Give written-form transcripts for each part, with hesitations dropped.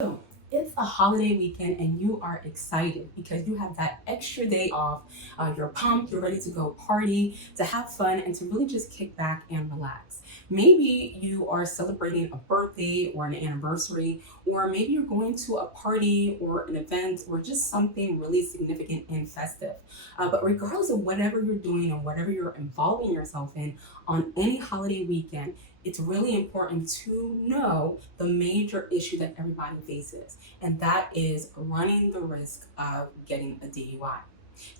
So it's a holiday weekend and you are excited because you have that extra day off. You're pumped, you're ready to go party, to have fun, and to really just kick back and relax. Maybe you are celebrating a birthday or an anniversary, or maybe you're going to a party or an event or just something really significant and festive. But regardless of whatever you're doing and whatever you're involving yourself in on any holiday weekend, it's really important to know the major issue that everybody faces, and that is running the risk of getting a DUI.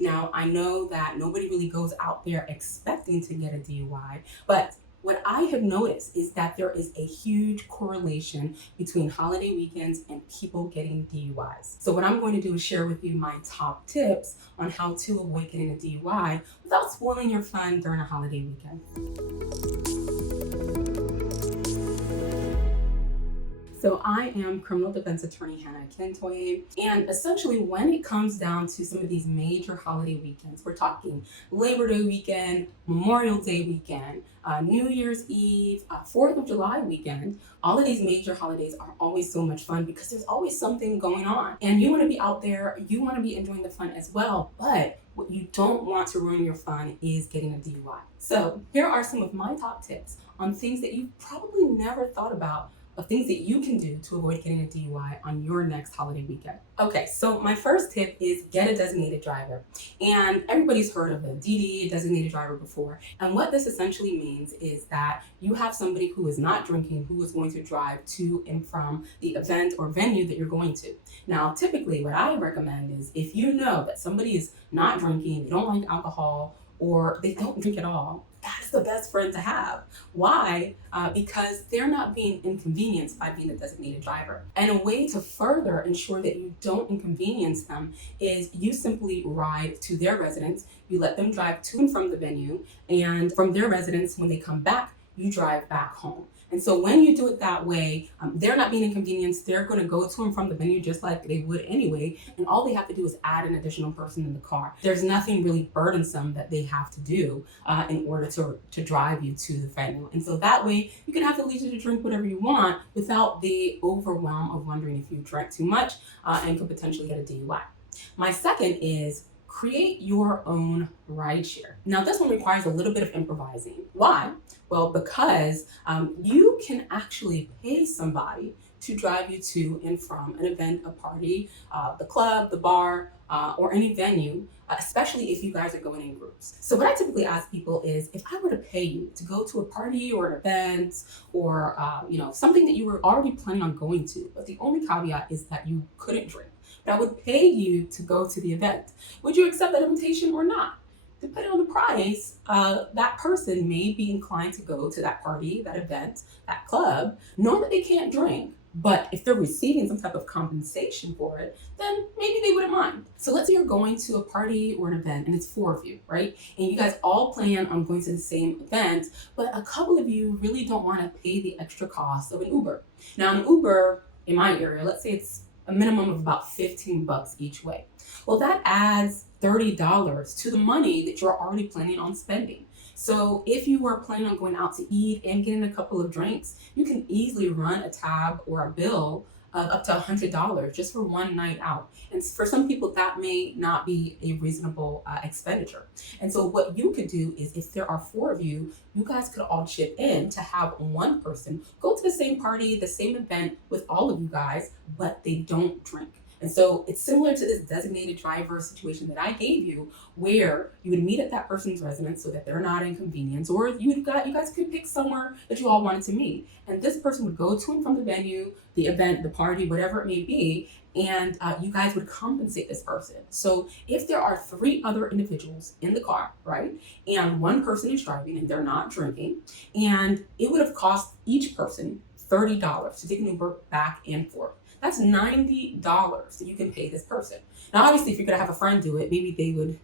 Now, I know that nobody really goes out there expecting to get a DUI, but what I have noticed is that there is a huge correlation between holiday weekends and people getting DUIs. So, what I'm going to do is share with you my top tips on how to avoid getting a DUI without spoiling your fun during a holiday weekend. So I am criminal defense attorney Hannah Akintoye, and essentially when it comes down to some of these major holiday weekends, we're talking Labor Day weekend, Memorial Day weekend, New Year's Eve, 4th of July weekend. All of these major holidays are always so much fun because there's always something going on. And you want to be out there, you want to be enjoying the fun as well, but what you don't want to ruin your fun is getting a DUI. So here are some of my top tips on things that you probably never thought about, of things that you can do to avoid getting a DUI on your next holiday weekend. Okay, so my first tip is get a designated driver. And everybody's heard of a DD, a designated driver, before. And what this essentially means is that you have somebody who is not drinking who is going to drive to and from the event or venue that you're going to. Now, typically what I recommend is if you know that somebody is not drinking, they don't like alcohol, or they don't drink at all, that's the best friend to have. Why? Because they're not being inconvenienced by being a designated driver. And a way to further ensure that you don't inconvenience them is you simply ride to their residence, you let them drive to and from the venue, and from their residence, when they come back, you drive back home. And so when you do it that way, they're not being inconvenienced. They're going to go to and from the venue just like they would anyway. And all they have to do is add an additional person in the car. There's nothing really burdensome that they have to do in order to drive you to the venue. And so that way you can have the leisure to drink whatever you want without the overwhelm of wondering if you drank too much and could potentially get a DUI. My second is create your own rideshare. Now, this one requires a little bit of improvising. Why? Well, because you can actually pay somebody to drive you to and from an event, a party, the club, the bar, or any venue, especially if you guys are going in groups. So what I typically ask people is, if I were to pay you to go to a party or an event or something that you were already planning on going to, but the only caveat is that you couldn't drink, but I would pay you to go to the event, would you accept that invitation or not? Depending on the price, that person may be inclined to go to that party, that event, that club, knowing that they can't drink. But if they're receiving some type of compensation for it, then maybe they wouldn't mind. So let's say you're going to a party or an event and it's 4 of you, right? And you guys all plan on going to the same event, but a couple of you really don't want to pay the extra cost of an Uber. Now, an Uber in my area, let's say it's a minimum of about $15 each way. Well, that adds $30 to the money that you're already planning on spending. So if you were planning on going out to eat and getting a couple of drinks, you can easily run a tab or a bill up to $100 just for one night out. And for some people, that may not be a reasonable expenditure. And so what you could do is, if there are 4 of you, you guys could all chip in to have one person go to the same party, the same event with all of you guys, but they don't drink. And so it's similar to this designated driver situation that I gave you, where you would meet at that person's residence so that they're not inconvenienced, or you guys could pick somewhere that you all wanted to meet. And this person would go to and from the venue, the event, the party, whatever it may be, and you guys would compensate this person. So if there are 3 other individuals in the car, right, and one person is driving and they're not drinking, and it would have cost each person $30 to take an Uber back and forth. That's $90 that you can pay this person. Now, obviously, if you're gonna have a friend do it, maybe they would,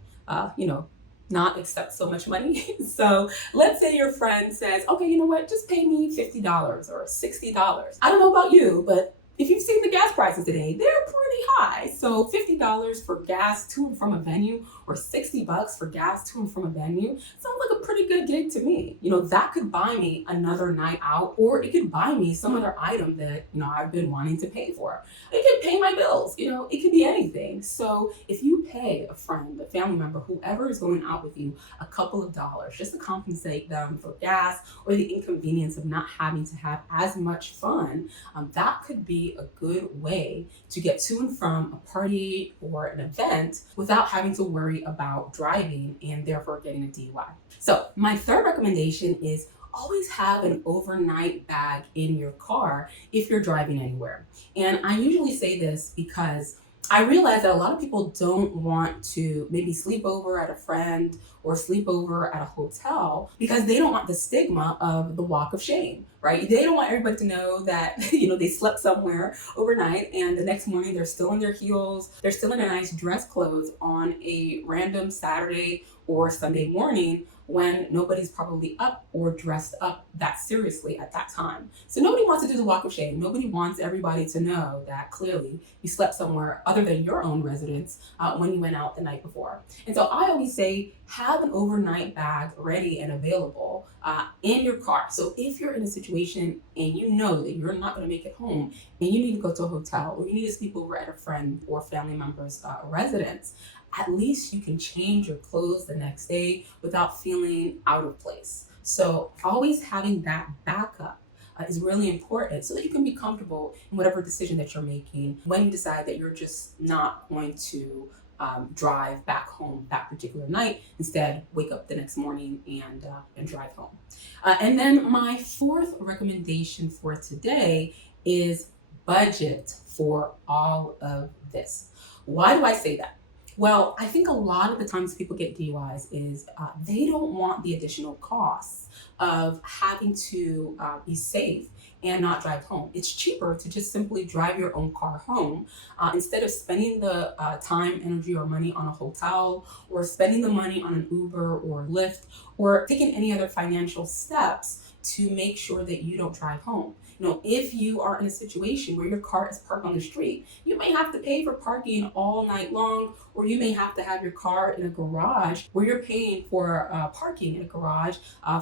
not accept so much money. So let's say your friend says, okay, you know what, just pay me $50 or $60. I don't know about you, but if you've seen the gas prices today, they're pretty high. So $50 for gas to and from a venue or $60 for gas to and from a venue sounds like a pretty good gig to me. That could buy me another night out, or it could buy me some other item that, I've been wanting to pay for. It could pay my bills, it could be anything. So if you pay a friend, a family member, whoever is going out with you, a couple of dollars just to compensate them for gas or the inconvenience of not having to have as much fun, that could be a good way to get to and from a party or an event without having to worry about driving and therefore getting a DUI. So my third recommendation is always have an overnight bag in your car if you're driving anywhere. And I usually say this because I realize that a lot of people don't want to maybe sleep over at a friend or sleep over at a hotel because they don't want the stigma of the walk of shame, right? They don't want everybody to know that, they slept somewhere overnight and the next morning they're still in their heels, they're still in their nice dress clothes on a random Saturday or Sunday morning when nobody's probably up or dressed up that seriously at that time. So nobody wants to do the walk of shame. Nobody wants everybody to know that clearly you slept somewhere other than your own residence when you went out the night before. And so I always say, have an overnight bag ready and available in your car. So if you're in a situation and you know that you're not going to make it home and you need to go to a hotel or you need to sleep over at a friend or family member's residence, at least you can change your clothes the next day without feeling out of place. So always having that backup is really important so that you can be comfortable in whatever decision that you're making when you decide that you're just not going to drive back home that particular night. Instead, wake up the next morning and drive home. And then my fourth recommendation for today is budget for all of this. Why do I say that? Well, I think a lot of the times people get DUIs is they don't want the additional costs of having to be safe and not drive home. It's cheaper to just simply drive your own car home instead of spending the time, energy, or money on a hotel or spending the money on an Uber or Lyft or taking any other financial steps to make sure that you don't drive home. If you are in a situation where your car is parked on the street, you may have to pay for parking all night long, or you may have to have your car in a garage where you're paying for parking in a garage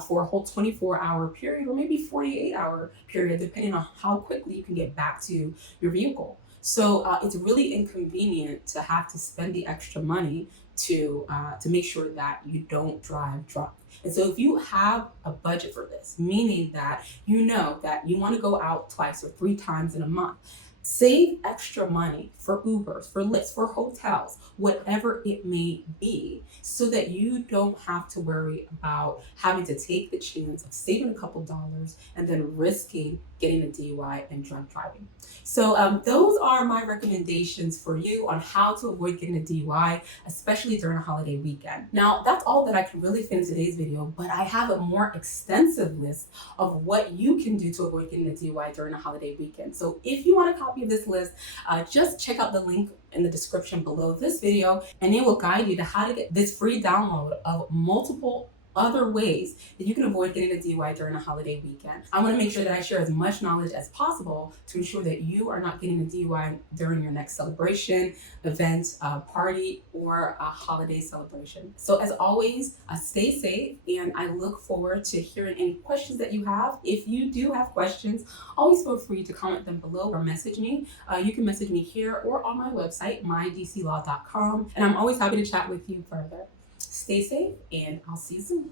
for a whole 24-hour period or maybe 48-hour period, depending on how quickly you can get back to your vehicle. So it's really inconvenient to have to spend the extra money to make sure that you don't drive drunk. And so if you have a budget for this, meaning that you know that you want to go out twice or 3 times in a month, save extra money for Ubers, for Lyfts, for hotels, whatever it may be, so that you don't have to worry about having to take the chance of saving a couple dollars and then risking getting a DUI and drunk driving. So those are my recommendations for you on how to avoid getting a DUI, especially during a holiday weekend. Now, that's all that I can really fit in today's video, but I have a more extensive list of what you can do to avoid getting a DUI during a holiday weekend. So if you want a copy of this list, just check out the link in the description below this video, and it will guide you to how to get this free download of multiple other ways that you can avoid getting a DUI during a holiday weekend. I want to make sure that I share as much knowledge as possible to ensure that you are not getting a DUI during your next celebration, event, party, or a holiday celebration. So as always, stay safe, and I look forward to hearing any questions that you have. If you do have questions, always feel free to comment them below or message me. You can message me here or on my website, mydclaw.com, and I'm always happy to chat with you further. Stay safe, and I'll see you soon.